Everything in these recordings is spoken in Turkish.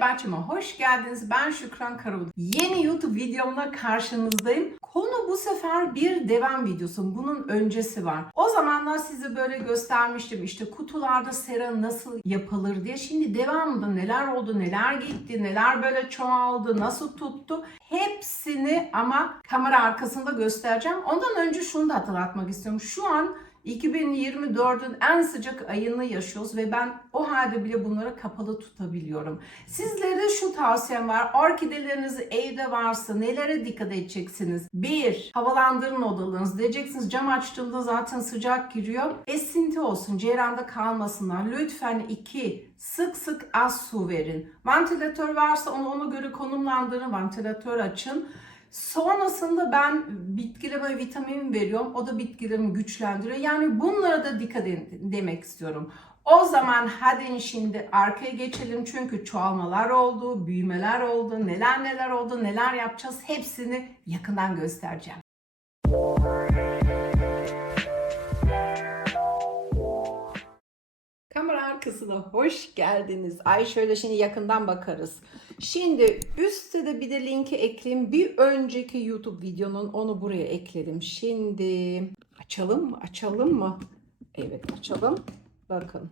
Bahçeme hoş geldiniz. Ben Şükran Karabulut. Yeni YouTube videomla karşınızdayım. Konu bu sefer bir devam videosu. Bunun öncesi var. O zamanlar size böyle göstermiştim işte kutularda sera nasıl yapılır diye. Şimdi devamında neler oldu, neler gitti, neler böyle çoğaldı, nasıl tuttu. Hepsini ama kamera arkasında göstereceğim. Ondan önce şunu da hatırlatmak istiyorum. Şu an 2024'ün en sıcak ayını yaşıyoruz ve ben o halde bile bunları kapalı tutabiliyorum. Sizlere şu tavsiyem var. Orkideleriniz evde varsa nelere dikkat edeceksiniz? Bir, havalandırın odalarınızı. Diyeceksiniz cam açtığımda zaten sıcak giriyor. Esinti olsun, cerranda kalmasınlar. Lütfen iki, sık sık az su verin. Ventilatör varsa onu ona göre konumlandırın. Ventilatör açın. Sonrasında ben bitkilerime vitamin veriyorum. O da bitkilerimi güçlendiriyor. Yani bunlara da dikkat edin demek istiyorum. O zaman hadi şimdi arkaya geçelim çünkü çoğalmalar oldu, büyümeler oldu, neler neler oldu, neler yapacağız hepsini yakından göstereceğim. Kamera arkasına hoş geldiniz. Ay şöyle şimdi yakından bakarız. Şimdi üstte de bir de linki ekleyeyim. Bir önceki YouTube videonun onu buraya ekledim. Şimdi açalım mı? Açalım mı? Evet açalım. Bakın.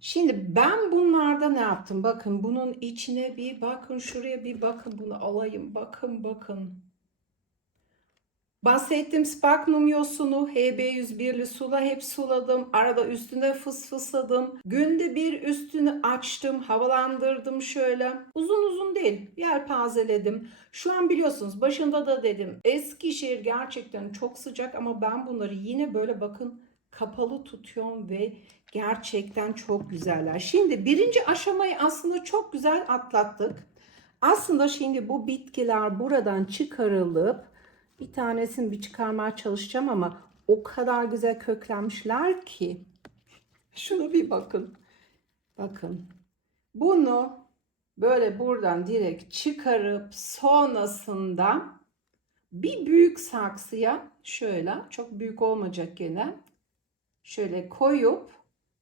Şimdi ben bunlarda ne yaptım? Bakın bunun içine bir bakın. Şuraya bir bakın. Bunu alayım. Bakın bakın. Bahsettiğim spaknum yosunu HB101'li sula hep suladım. Arada üstüne fısfısladım. Günde bir üstünü açtım, havalandırdım şöyle. Uzun uzun değil, yelpazeledim. Şu an biliyorsunuz başında da dedim Eskişehir gerçekten çok sıcak ama ben bunları yine böyle bakın kapalı tutuyorum ve gerçekten çok güzeller. Şimdi birinci aşamayı aslında çok güzel atlattık. Aslında şimdi bu bitkiler buradan çıkarılıp bir tanesini bir çıkarmaya çalışacağım ama o kadar güzel köklenmişler ki. Şuna bir bakın. Bakın. Bunu böyle buradan direkt çıkarıp sonrasında bir büyük saksıya şöyle çok büyük olmayacak gene şöyle koyup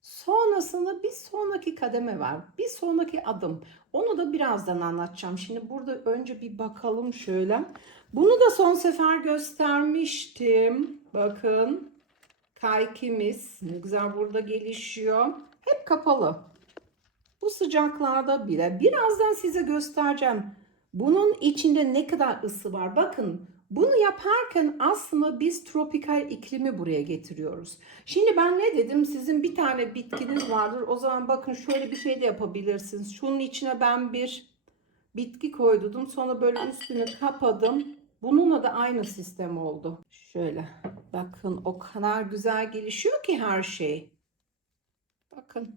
sonrasında bir sonraki kademe var. Bir sonraki adım. Onu da birazdan anlatacağım. Şimdi burada önce bir bakalım şöyle. Bunu da son sefer göstermiştim. Bakın. Kaykimiz ne güzel burada gelişiyor. Hep kapalı. Bu sıcaklarda bile. Birazdan size göstereceğim. Bunun içinde ne kadar ısı var. Bakın bunu yaparken aslında biz tropikal iklimi buraya getiriyoruz. Şimdi ben ne dedim? Sizin bir tane bitkiniz vardır. O zaman bakın şöyle bir şey de yapabilirsiniz. Şunun içine ben bir bitki koydum. Sonra böyle üstünü kapadım. Bununla da aynı sistem oldu. Şöyle bakın o kadar güzel gelişiyor ki her şey. Bakın.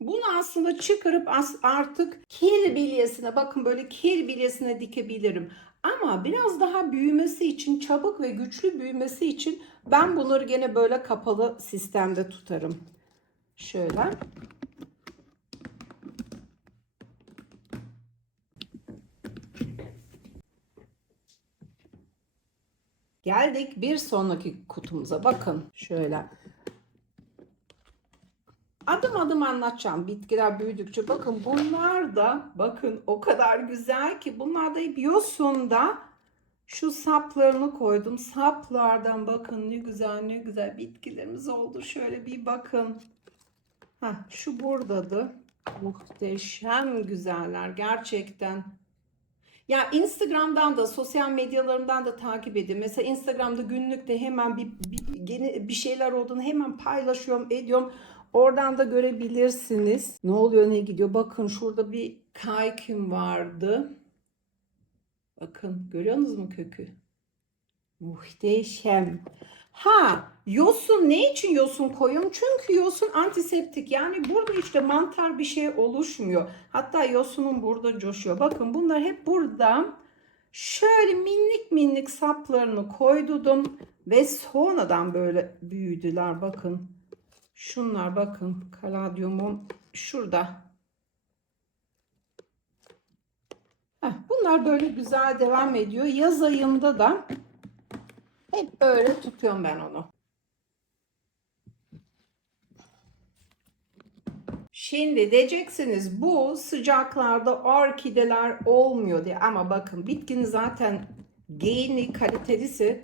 Bunu aslında çıkarıp artık kil bilyesine bakın böyle kil bilyesine dikebilirim. Ama biraz daha büyümesi için çabuk ve güçlü büyümesi için ben bunları gene böyle kapalı sistemde tutarım. Şöyle. Geldik bir sonraki kutumuza. Bakın şöyle. Adım adım anlatacağım. Bitkiler büyüdükçe bakın bunlar da bakın o kadar güzel ki bunlar da hep şu saplarını koydum. Saplardan bakın ne güzel ne güzel bitkilerimiz oldu. Şöyle bir bakın. Heh, şu buradadı. Muhteşem güzeller gerçekten. Ya Instagram'dan da sosyal medyalarımdan da takip edin. Mesela Instagram'da günlükte hemen bir, bir, bir şeyler olduğunu hemen paylaşıyorum, ediyorum. Oradan da görebilirsiniz. Ne oluyor ne gidiyor. Bakın şurada bir kaykim vardı. Bakın görüyorsunuz mu kökü? Muhteşem. Ha yosun ne için yosun koyuyorum? Çünkü yosun antiseptik. Yani burada işte mantar bir şey oluşmuyor. Hatta yosunun burada coşuyor. Bakın bunlar hep burada. Şöyle minik minik saplarını koydum ve sonradan böyle büyüdüler. Bakın. Şunlar bakın kaladyumum şurada. Heh, bunlar böyle güzel devam ediyor. Yaz ayında da hep böyle tutuyorum ben onu. Şimdi diyeceksiniz bu sıcaklarda orkideler olmuyor diye ama bakın bitkinin zaten geni kalitelisi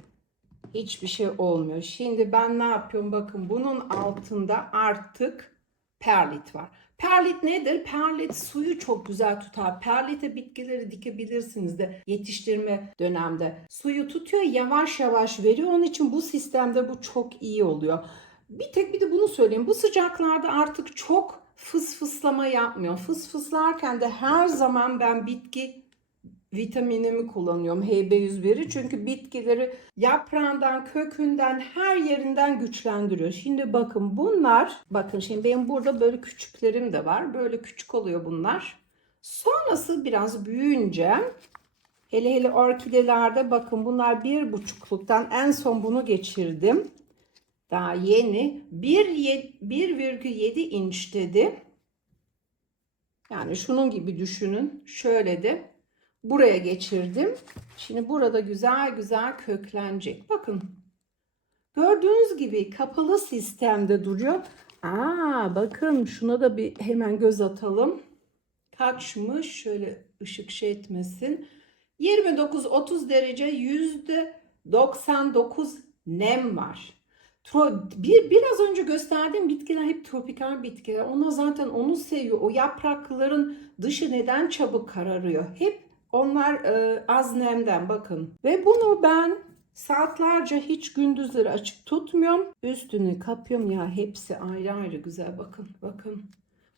hiçbir şey olmuyor. Şimdi ben ne yapıyorum? Bakın bunun altında artık perlit var. Perlit nedir? Perlit suyu çok güzel tutar. Perlite bitkileri dikebilirsiniz de yetiştirme dönemde. Suyu tutuyor yavaş yavaş veriyor. Onun için bu sistemde bu çok iyi oluyor. Bir tek bir de bunu söyleyeyim. Bu sıcaklarda artık çok fıs fıslama yapmıyor. Fıs fıslarken de her zaman ben bitki vitaminimi kullanıyorum HB101'i çünkü bitkileri yaprağından, kökünden, her yerinden güçlendiriyor. Şimdi bakın bunlar, bakın şimdi benim burada böyle küçüklerim de var. Böyle küçük oluyor bunlar. Sonrası biraz büyüyünce hele hele orkidelerde bakın bunlar bir buçukluktan en son bunu geçirdim. Daha yeni 1,7 inç dedi. Yani şunun gibi düşünün. Şöyle de buraya geçirdim. Şimdi burada güzel güzel köklenecek. Bakın. Gördüğünüz gibi kapalı sistemde duruyor. Aa bakın şuna da bir hemen göz atalım. Kaçmış? Şöyle ışık şey etmesin. 29-30 derece yüzde 99 nem var. Bir, biraz önce gösterdiğim bitkiler hep tropikal bitkiler. Onlar zaten onu seviyor. O yaprakların dışı neden çabuk kararıyor? Hep onlar e, az nemden bakın. Ve bunu ben saatlerce hiç gündüzleri açık tutmuyorum. Üstünü kapıyorum ya hepsi ayrı ayrı güzel bakın bakın.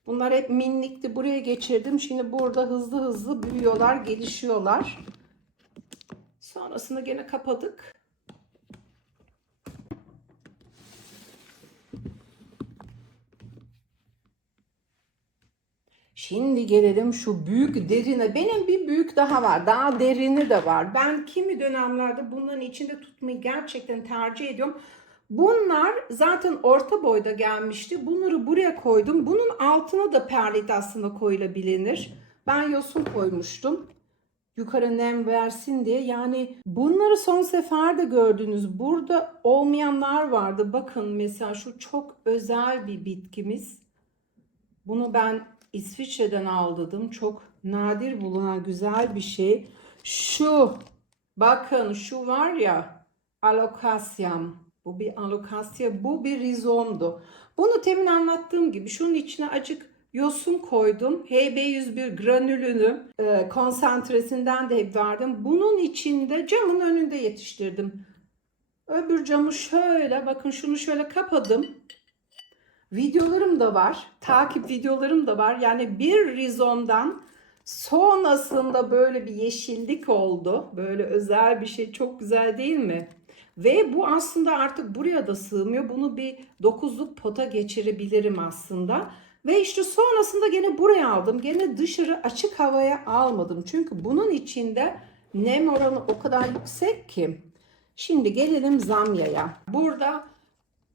Bunlar hep minikti buraya geçirdim. Şimdi burada hızlı hızlı büyüyorlar, gelişiyorlar. Sonrasında gene kapadık. Şimdi gelelim şu büyük derine. Benim bir büyük daha var. Daha derini de var. Ben kimi dönemlerde bunların içinde tutmayı gerçekten tercih ediyorum. Bunlar zaten orta boyda gelmişti. Bunları buraya koydum. Bunun altına da perlit aslında koyulabilir. Ben yosun koymuştum. Yukarı nem versin diye. Yani bunları son sefer de gördünüz. Burada olmayanlar vardı. Bakın mesela şu çok özel bir bitkimiz. Bunu ben İsviçre'den aldım. Çok nadir bulunan güzel bir şey. Şu bakın şu var ya alokasyam. Bu bir alokasya, bu bir rizomdu. Bunu temin anlattığım gibi şunun içine acık yosun koydum. HB101 granülünü e, konsantresinden de hep verdim. Bunun içinde camın önünde yetiştirdim. Öbür camı şöyle bakın şunu şöyle kapadım. Videolarım da var. Takip videolarım da var. Yani bir rizomdan sonrasında böyle bir yeşillik oldu. Böyle özel bir şey. Çok güzel değil mi? Ve bu aslında artık buraya da sığmıyor. Bunu bir dokuzluk pota geçirebilirim aslında. Ve işte sonrasında gene buraya aldım. Gene dışarı açık havaya almadım. Çünkü bunun içinde nem oranı o kadar yüksek ki. Şimdi gelelim zamyaya. Burada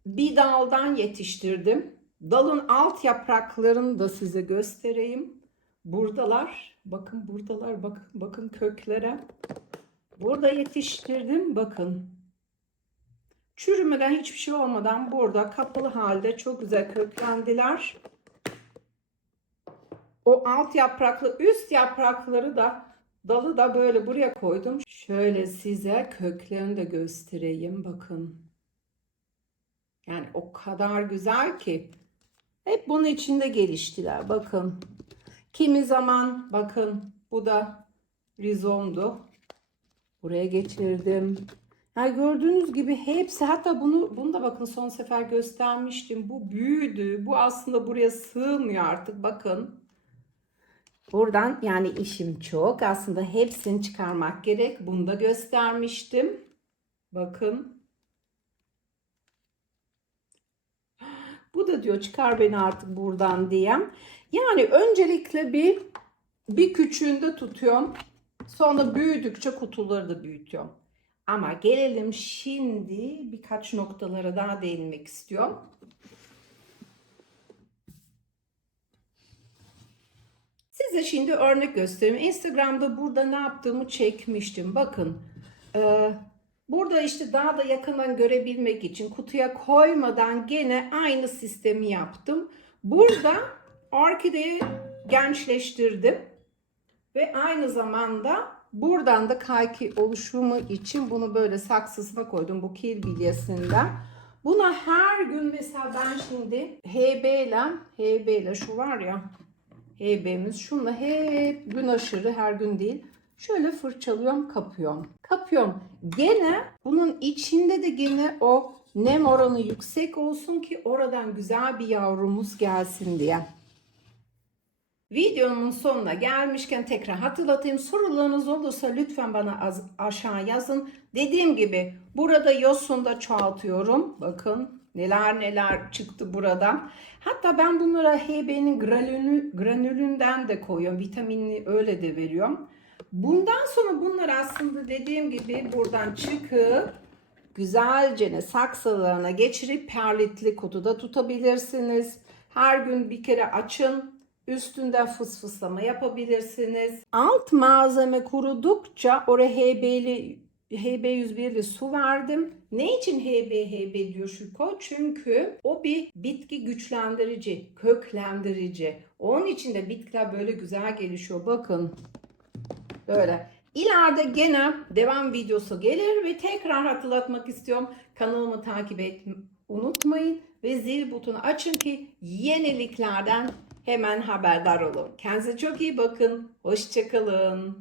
bir daldan yetiştirdim. Dalın alt yapraklarını da size göstereyim. Buradalar. Bakın buradalar. Bakın, bakın köklere. Burada yetiştirdim. Bakın. Çürümeden hiçbir şey olmadan burada kapalı halde çok güzel köklendiler. O alt yapraklı üst yaprakları da dalı da böyle buraya koydum. Şöyle size köklerini de göstereyim. Bakın. Yani o kadar güzel ki. Hep bunun içinde geliştiler. Bakın. Kimi zaman bakın bu da rizomdu. Buraya geçirdim. Yani gördüğünüz gibi hepsi hatta bunu bunu da bakın son sefer göstermiştim. Bu büyüdü. Bu aslında buraya sığmıyor artık. Bakın. Buradan yani işim çok. Aslında hepsini çıkarmak gerek. Bunu da göstermiştim. Bakın. Bu da diyor çıkar beni artık buradan diyem. Yani öncelikle bir bir küçüğünde tutuyorum. Sonra büyüdükçe kutuları da büyütüyorum. Ama gelelim şimdi birkaç noktalara daha değinmek istiyorum. Size şimdi örnek göstereyim. Instagram'da burada ne yaptığımı çekmiştim. Bakın. Burada işte daha da yakından görebilmek için kutuya koymadan gene aynı sistemi yaptım. Burada orkideyi gençleştirdim. Ve aynı zamanda buradan da kayki oluşumu için bunu böyle saksısına koydum bu kil bilyesinden. Buna her gün mesela ben şimdi HB ile HB ile şu var ya HB'miz şunla hep gün aşırı her gün değil. Şöyle fırçalıyorum kapıyorum. Kapıyorum. Gene bunun içinde de gene o nem oranı yüksek olsun ki oradan güzel bir yavrumuz gelsin diye. Videonun sonuna gelmişken tekrar hatırlatayım. Sorularınız olursa lütfen bana az, aşağı yazın. Dediğim gibi burada yosun da çoğaltıyorum. Bakın neler neler çıktı buradan. Hatta ben bunlara HB'nin granülü, granülünden de koyuyorum. Vitaminini öyle de veriyorum. Bundan sonra bunlar aslında dediğim gibi buradan çıkıp güzelce saksılarına geçirip perlitli kutuda tutabilirsiniz. Her gün bir kere açın. Üstünden fısfıslama yapabilirsiniz. Alt malzeme kurudukça oraya HB'li HB101'li su verdim. Ne için HB HB diyor Şuko? Çünkü o bir bitki güçlendirici, köklendirici. Onun için de bitkiler böyle güzel gelişiyor. Bakın. Böyle. İleride gene devam videosu gelir ve tekrar hatırlatmak istiyorum. Kanalımı takip etmeyi unutmayın ve zil butonu açın ki yeniliklerden hemen haberdar olun. Kendinize çok iyi bakın. Hoşçakalın.